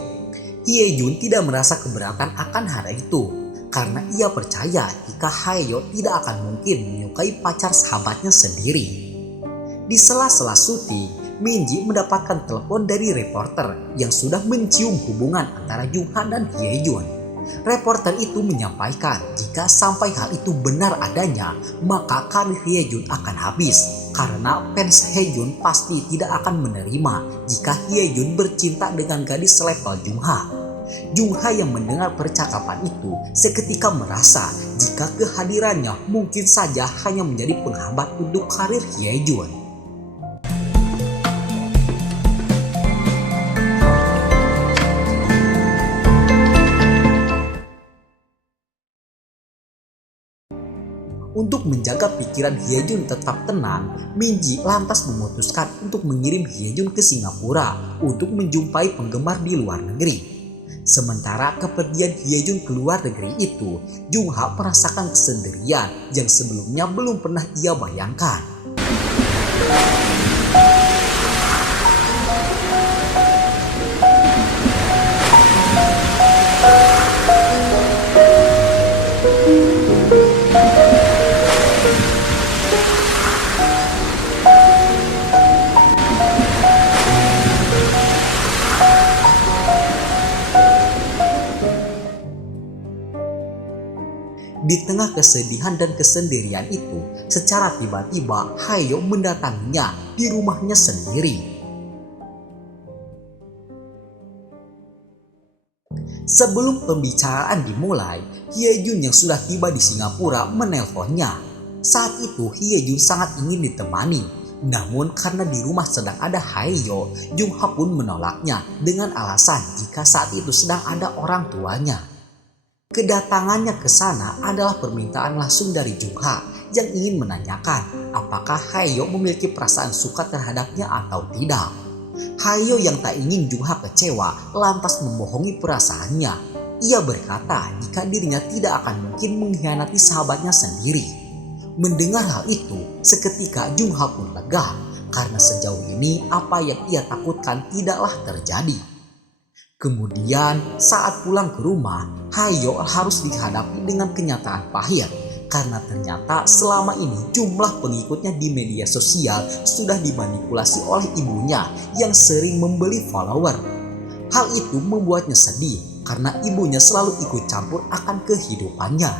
Hyejun tidak merasa keberatan akan hal itu karena ia percaya jika Haeyo tidak akan mungkin menyukai pacar sahabatnya sendiri. Di sela-sela syuting, Minji mendapatkan telepon dari reporter yang sudah mencium hubungan antara Jungha dan Hyejun. Reporter itu menyampaikan jika sampai hal itu benar adanya, maka karir Hyejun akan habis karena fans Hyejun pasti tidak akan menerima jika Hyejun bercinta dengan gadis selevel Jungha. Jungha yang mendengar percakapan itu seketika merasa jika kehadirannya mungkin saja hanya menjadi penghambat untuk karir Hyejun. Untuk menjaga pikiran Hyejun tetap tenang, Minji lantas memutuskan untuk mengirim Hyejun ke Singapura untuk menjumpai penggemar di luar negeri. Sementara kepergian Hyejun ke luar negeri itu, Jungha merasakan kesendirian yang sebelumnya belum pernah ia bayangkan. Di tengah kesedihan dan kesendirian itu, secara tiba-tiba Hayo mendatanginya di rumahnya sendiri. Sebelum pembicaraan dimulai, Hyejun yang sudah tiba di Singapura menelponnya. Saat itu Hyejun sangat ingin ditemani, namun karena di rumah sedang ada Hayo, Jungha pun menolaknya dengan alasan jika saat itu sedang ada orang tuanya. Kedatangannya ke sana adalah permintaan langsung dari Jungha yang ingin menanyakan apakah Hayo memiliki perasaan suka terhadapnya atau tidak. Hayo yang tak ingin Jungha kecewa lantas membohongi perasaannya. Ia berkata jika dirinya tidak akan mungkin mengkhianati sahabatnya sendiri. Mendengar hal itu, seketika Jungha pun lega karena sejauh ini apa yang ia takutkan tidaklah terjadi. Kemudian saat pulang ke rumah, Hayo harus dihadapi dengan kenyataan pahit karena ternyata selama ini jumlah pengikutnya di media sosial sudah dimanipulasi oleh ibunya yang sering membeli follower. Hal itu membuatnya sedih karena ibunya selalu ikut campur akan kehidupannya.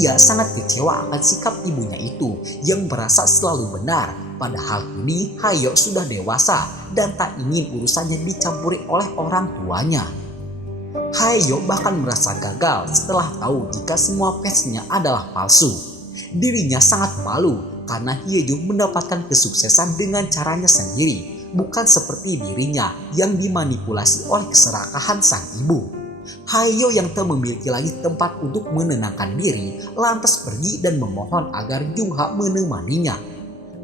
Ia sangat kecewa akan sikap ibunya itu yang merasa selalu benar, padahal kini Hayo sudah dewasa dan tak ingin urusannya dicampuri oleh orang tuanya. Hayo bahkan merasa gagal setelah tahu jika semua fansnya adalah palsu. Dirinya sangat malu karena Hyejun mendapatkan kesuksesan dengan caranya sendiri, bukan seperti dirinya yang dimanipulasi oleh keserakahan sang ibu. Hayo yang tak memiliki lagi tempat untuk menenangkan diri lantas pergi dan memohon agar Jungha menemaninya.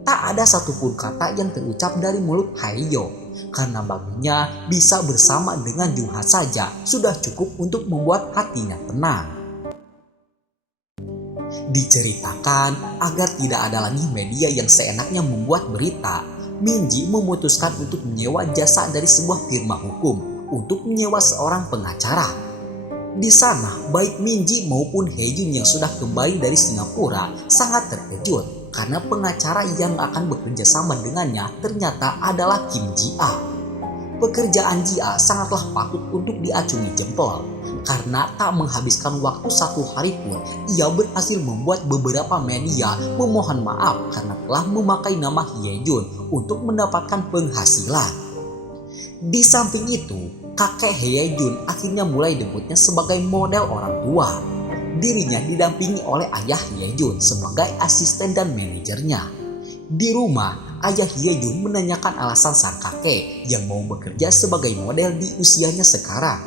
Tak ada satupun kata yang terucap dari mulut Hayo karena baginya bisa bersama dengan Jungha saja sudah cukup untuk membuat hatinya tenang. Diceritakan agar tidak ada lagi media yang seenaknya membuat berita, Minji memutuskan untuk menyewa jasa dari sebuah firma hukum untuk menyewa seorang pengacara. Di sana, baik Minji maupun Hyejun yang sudah kembali dari Singapura sangat terkejut karena pengacara yang akan bekerja sama dengannya ternyata adalah Kim Ji-a. Pekerjaan Ji-a sangatlah patut untuk diacungi jempol karena tak menghabiskan waktu 1 hari pun ia berhasil membuat beberapa media memohon maaf karena telah memakai nama Hyejun untuk mendapatkan penghasilan. Di samping itu, kakek Hyejun akhirnya mulai debutnya sebagai model orang tua. Dirinya didampingi oleh ayah Hyejun sebagai asisten dan manajernya. Di rumah, ayah Hyejun menanyakan alasan sang kakek yang mau bekerja sebagai model di usianya sekarang.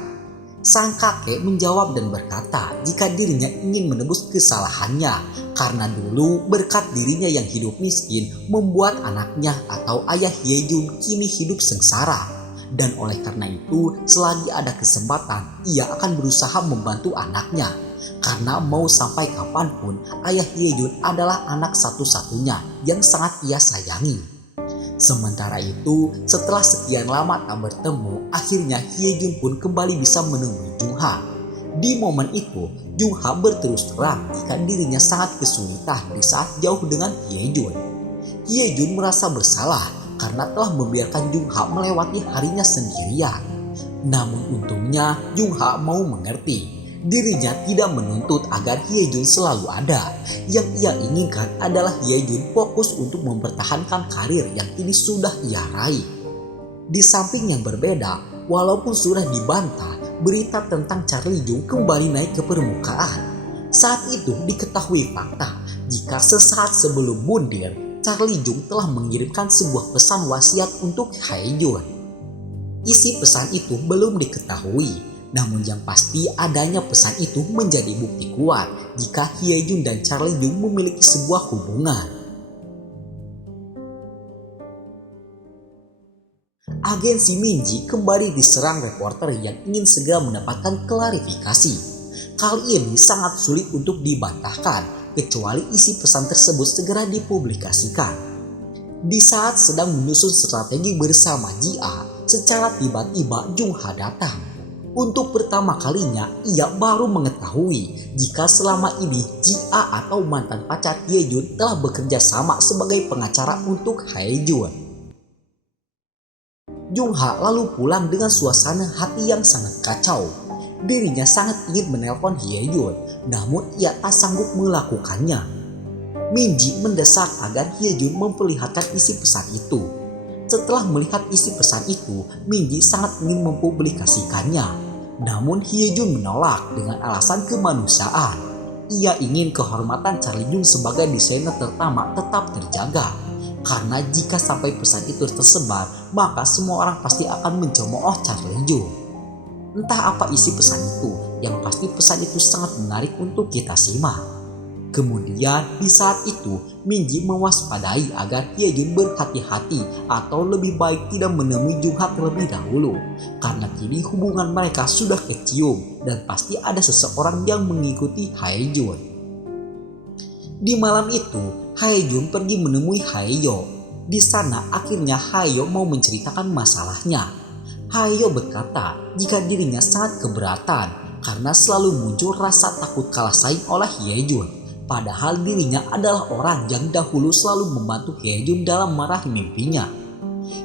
Sang kakek menjawab dan berkata jika dirinya ingin menebus kesalahannya karena dulu berkat dirinya yang hidup miskin membuat anaknya atau ayah Hyejun kini hidup sengsara. Dan oleh karena itu, selagi ada kesempatan, ia akan berusaha membantu anaknya. Karena mau sampai kapanpun, ayah Hyejun adalah anak satu-satunya yang sangat ia sayangi. Sementara itu, setelah sekian lama tak bertemu, akhirnya Hyejun pun kembali bisa menemui Jungha. Di momen itu, Jungha berterus terang jika dirinya sangat kesulitan di saat jauh dengan Hyejun. Hyejun merasa bersalah karena telah membiarkan Jungha melewati harinya sendirian. Namun untungnya Jungha mau mengerti. Dirinya tidak menuntut agar Hyejun selalu ada. Yang ia inginkan adalah Hyejun fokus untuk mempertahankan karir yang kini sudah ia raih. Di samping yang berbeda, walaupun sudah dibantah, berita tentang Charlie Jung kembali naik ke permukaan. Saat itu diketahui fakta jika sesaat sebelum mundur, Charlie Jung telah mengirimkan sebuah pesan wasiat untuk Hyejun. Isi pesan itu belum diketahui, Namun yang pasti adanya pesan itu menjadi bukti kuat jika Hyejun dan Charlie Jung memiliki sebuah hubungan. Agensi Minji kembali diserang reporter yang ingin segera mendapatkan klarifikasi. Kali ini sangat sulit untuk dibantahkan kecuali isi pesan tersebut segera dipublikasikan. Di saat sedang menyusun strategi bersama Ji-a, secara tiba-tiba Jung-ha datang. Untuk pertama kalinya ia baru mengetahui jika selama ini Ji-a atau mantan pacar Hyejun telah bekerja sama sebagai pengacara untuk Hyejun. Jung-ha lalu pulang dengan suasana hati yang sangat kacau. Dirinya sangat ingin menelpon Hyejun, namun ia tak sanggup melakukannya. Minji mendesak agar Hyejun memperlihatkan isi pesan itu. Setelah melihat isi pesan itu, Minji sangat ingin mempublikasikannya. Namun Hyejun menolak dengan alasan kemanusiaan. Ia ingin kehormatan Charlie Jung sebagai desainer terutama tetap terjaga. Karena jika sampai pesan itu tersebar, maka semua orang pasti akan mencemooh Charlie Jung. Entah apa isi pesan itu, yang pasti pesan itu sangat menarik untuk kita simak. Kemudian di saat itu Minji mewaspadai agar Hyejun berhati-hati atau lebih baik tidak menemui Jung-ha terlebih dahulu, karena kini hubungan mereka sudah kecium dan pasti ada seseorang yang mengikuti Hyejun. Di malam itu Hyejun pergi menemui Haeyo. Di sana akhirnya Haeyo mau menceritakan masalahnya. Haeyo berkata jika dirinya sangat keberatan karena selalu muncul rasa takut kalah saing oleh Hyejun. Padahal dirinya adalah orang yang dahulu selalu membantu Hyejun dalam meraih mimpinya.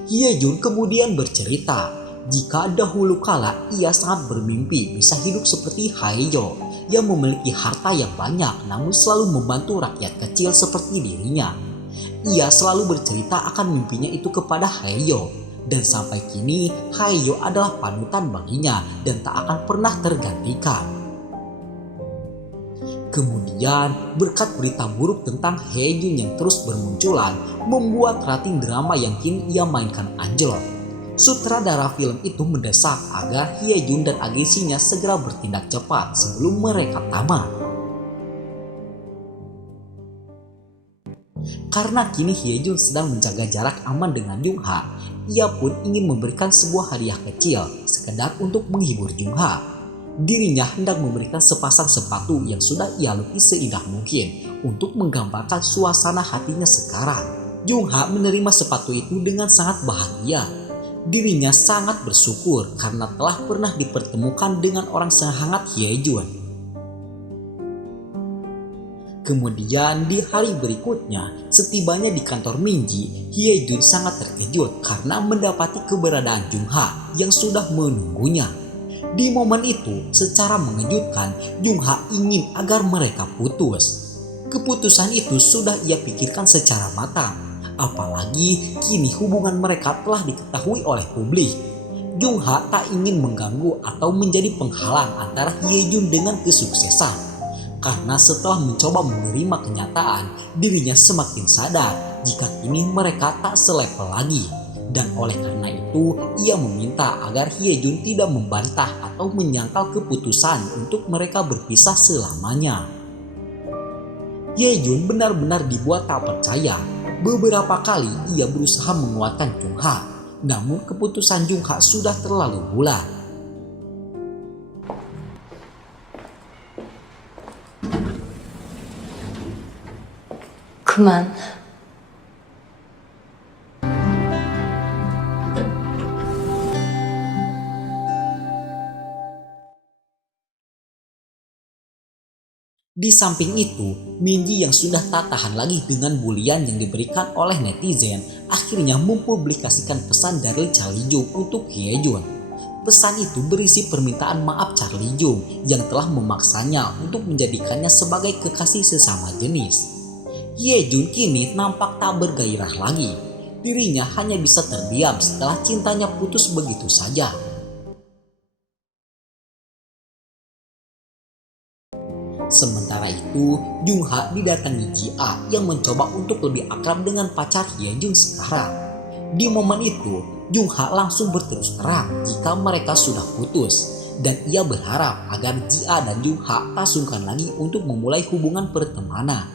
Hyejun kemudian bercerita jika dahulu kala ia sangat bermimpi bisa hidup seperti Haeyo yang memiliki harta yang banyak namun selalu membantu rakyat kecil seperti dirinya. Ia selalu bercerita akan mimpinya itu kepada Haeyo dan sampai kini Haeyo adalah panutan baginya dan tak akan pernah tergantikan. Kemudian berkat berita buruk tentang Hyejun yang terus bermunculan membuat rating drama yang kini ia mainkan anjlok. Sutradara film itu mendesak agar Hyejun dan agensinya segera bertindak cepat sebelum mereka tamat. Karena kini Hyejun sedang menjaga jarak aman dengan Jung-ha, ia pun ingin memberikan sebuah hadiah kecil sekedar untuk menghibur Jung-ha. Dirinya hendak memberikan sepasang sepatu yang sudah ia lukis seindah mungkin untuk menggambarkan suasana hatinya sekarang. Jung-ha menerima sepatu itu dengan sangat bahagia. Dirinya sangat bersyukur karena telah pernah dipertemukan dengan orang sehangat Hyejun. Kemudian di hari berikutnya, setibanya di kantor Minji, Hyejun sangat terkejut karena mendapati keberadaan Jung-ha yang sudah menunggunya. Di momen itu, secara mengejutkan, Jung-ha ingin agar mereka putus. Keputusan itu sudah ia pikirkan secara matang. Apalagi kini hubungan mereka telah diketahui oleh publik. Jung-ha tak ingin mengganggu atau menjadi penghalang antara Hyejun dengan kesuksesan. Karena setelah mencoba menerima kenyataan, dirinya semakin sadar jika kini mereka tak selevel lagi. Dan oleh karena itu, ia meminta agar Hyejun tidak membantah atau menyangkal keputusan untuk mereka berpisah selamanya. Hyejun benar-benar dibuat tak percaya. Beberapa kali ia berusaha menguatkan Jung-ha, namun keputusan Jung-ha sudah terlalu bulat. 그만. Di samping itu, Minji yang sudah tak tahan lagi dengan bulian yang diberikan oleh netizen akhirnya mempublikasikan pesan dari Charlie Jung untuk Hyejun. Pesan itu berisi permintaan maaf Charlie Jung yang telah memaksanya untuk menjadikannya sebagai kekasih sesama jenis. Hyejun kini nampak tak bergairah lagi. Dirinya hanya bisa terdiam setelah cintanya putus begitu saja. Sementara itu, Jung-ha didatangi Ji-a yang mencoba untuk lebih akrab dengan pacar Hyejun sekarang. Di momen itu, Jung-ha langsung berterus terang jika mereka sudah putus. dan ia berharap agar Jia dan Jung Ha tak sungkan lagi untuk memulai hubungan pertemanan.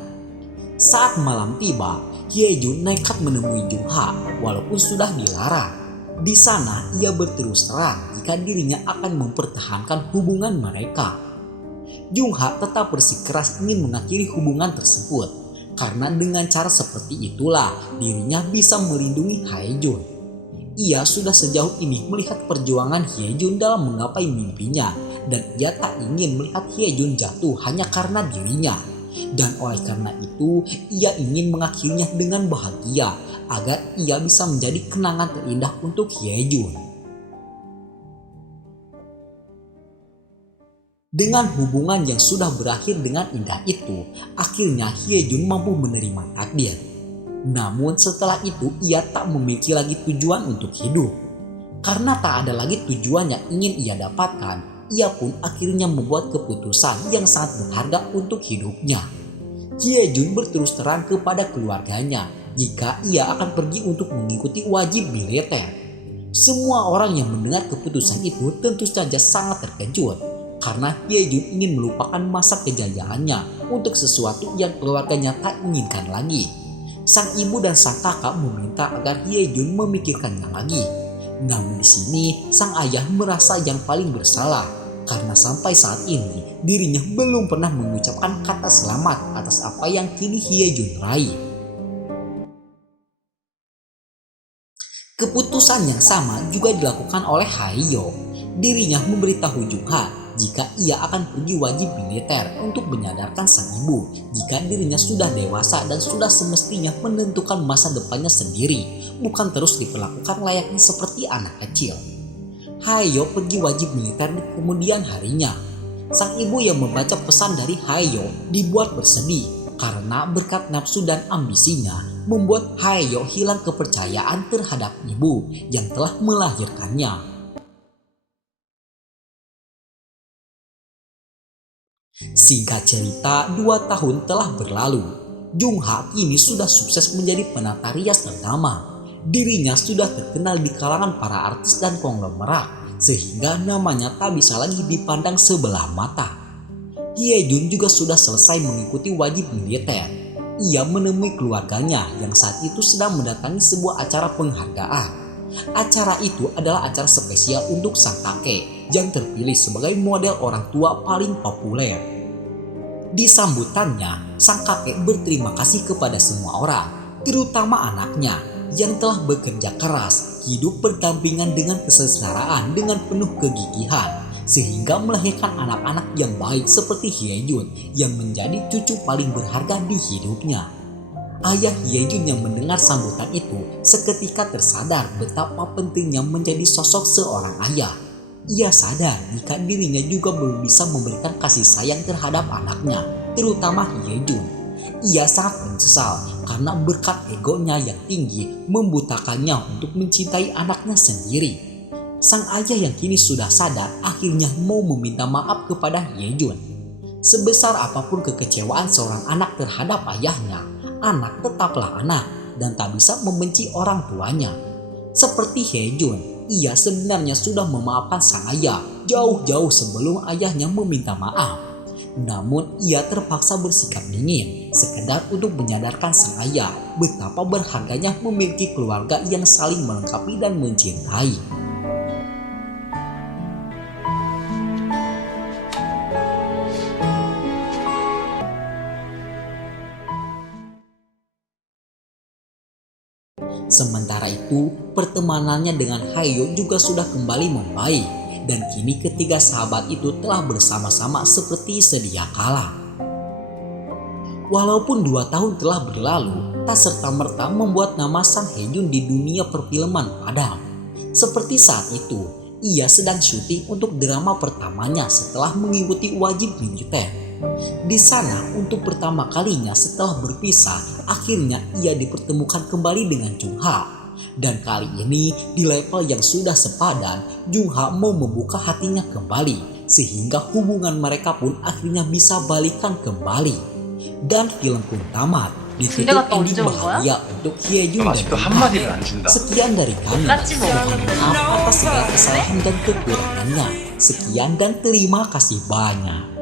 Saat malam tiba, Hye Jun nekat menemui Jung Ha walaupun sudah dilarang. Di sana ia berterus terang jika dirinya akan mempertahankan hubungan mereka. Jung Ha tetap bersikeras ingin mengakhiri hubungan tersebut karena dengan cara seperti itulah dirinya bisa melindungi Hye Jun. Ia sudah sejauh ini melihat perjuangan Hye Jun dalam menggapai mimpinya dan ia tak ingin melihat Hye Jun jatuh hanya karena dirinya. Dan oleh karena itu ia ingin mengakhirinya dengan bahagia agar ia bisa menjadi kenangan terindah untuk Hye Jun. Dengan hubungan yang sudah berakhir dengan indah itu, akhirnya Hye Jun mampu menerima takdir. Namun setelah itu ia tak memiliki lagi tujuan untuk hidup. Karena tak ada lagi tujuan yang ingin ia dapatkan, ia pun akhirnya membuat keputusan yang sangat berharga untuk hidupnya. Hye Jun berterus terang kepada keluarganya jika ia akan pergi untuk mengikuti wajib militer. Semua orang yang mendengar keputusan itu tentu saja sangat terkejut karena Hye Jun ingin melupakan masa kejajahannya untuk sesuatu yang keluarganya tak inginkan lagi. Sang ibu dan sang kakak meminta agar Hye Jun memikirkannya lagi. Namun di sini sang ayah merasa yang paling bersalah karena sampai saat ini dirinya belum pernah mengucapkan kata selamat atas apa yang kini Hye Jun raih. Keputusan yang sama juga dilakukan oleh Haeyo. Dirinya memberitahu Jung Ha jika ia akan pergi wajib militer untuk menyadarkan sang ibu jika dirinya sudah dewasa dan sudah semestinya menentukan masa depannya sendiri, bukan terus diperlakukan layaknya seperti anak kecil. Haeyo pergi wajib militer di kemudian harinya. Sang ibu yang membaca pesan dari Haeyo dibuat bersedih karena berkat nafsu dan ambisinya membuat Haeyo hilang kepercayaan terhadap ibu yang telah melahirkannya. Singkat cerita, 2 tahun telah berlalu. Jung Ha kini sudah sukses menjadi penata rias ternama. Dirinya sudah terkenal di kalangan para artis dan konglomerat, sehingga namanya tak bisa lagi dipandang sebelah mata. Hye Jun juga sudah selesai mengikuti wajib militer. Ia menemui keluarganya yang saat itu sedang mendatangi sebuah acara penghargaan. Acara itu adalah acara spesial untuk sang kakek yang terpilih sebagai model orang tua paling populer. Di sambutannya, sang kakek berterima kasih kepada semua orang, terutama anaknya yang telah bekerja keras, hidup berdampingan dengan kesengsaraan dengan penuh kegigihan, sehingga melahirkan anak-anak yang baik seperti Hye Jun yang menjadi cucu paling berharga di hidupnya. Ayah Hye Jun yang mendengar sambutan itu seketika tersadar betapa pentingnya menjadi sosok seorang ayah. Ia sadar jika dirinya juga belum bisa memberikan kasih sayang terhadap anaknya, terutama Hye Jun. Ia sangat menyesal karena berkat egonya yang tinggi membutakannya untuk mencintai anaknya sendiri. Sang ayah yang kini sudah sadar akhirnya mau meminta maaf kepada Hye Jun. Sebesar apapun kekecewaan seorang anak terhadap ayahnya, anak tetaplah anak dan tak bisa membenci orang tuanya. Seperti Hye Jun, ia sebenarnya sudah memaafkan sang ayah jauh-jauh sebelum ayahnya meminta maaf. Namun ia terpaksa bersikap dingin sekedar untuk menyadarkan sang ayah betapa berharganya memiliki keluarga yang saling melengkapi dan mencintai. Sementara itu, pertemanannya dengan Haeyo juga sudah kembali membaik dan kini ketiga sahabat itu telah bersama-sama seperti sedia kala. Walaupun 2 tahun telah berlalu, tak serta-merta membuat nama Sang Hye Jun di dunia perfilman padam. Seperti saat itu, ia sedang syuting untuk drama pertamanya setelah mengikuti wajib militer. Di sana untuk pertama kalinya setelah berpisah, akhirnya ia dipertemukan kembali dengan Jung Ha. Dan kali ini di level yang sudah sepadan, Jung Ha mau membuka hatinya kembali sehingga hubungan mereka pun akhirnya bisa balikan kembali. Dan film pun tamat ditutup ending bahagia untuk Hye Jun dan Jung Ha. Sekian dari kami. Mohon maaf atas segala kesalahan dan kekurangannya. Sekian dan terima kasih banyak.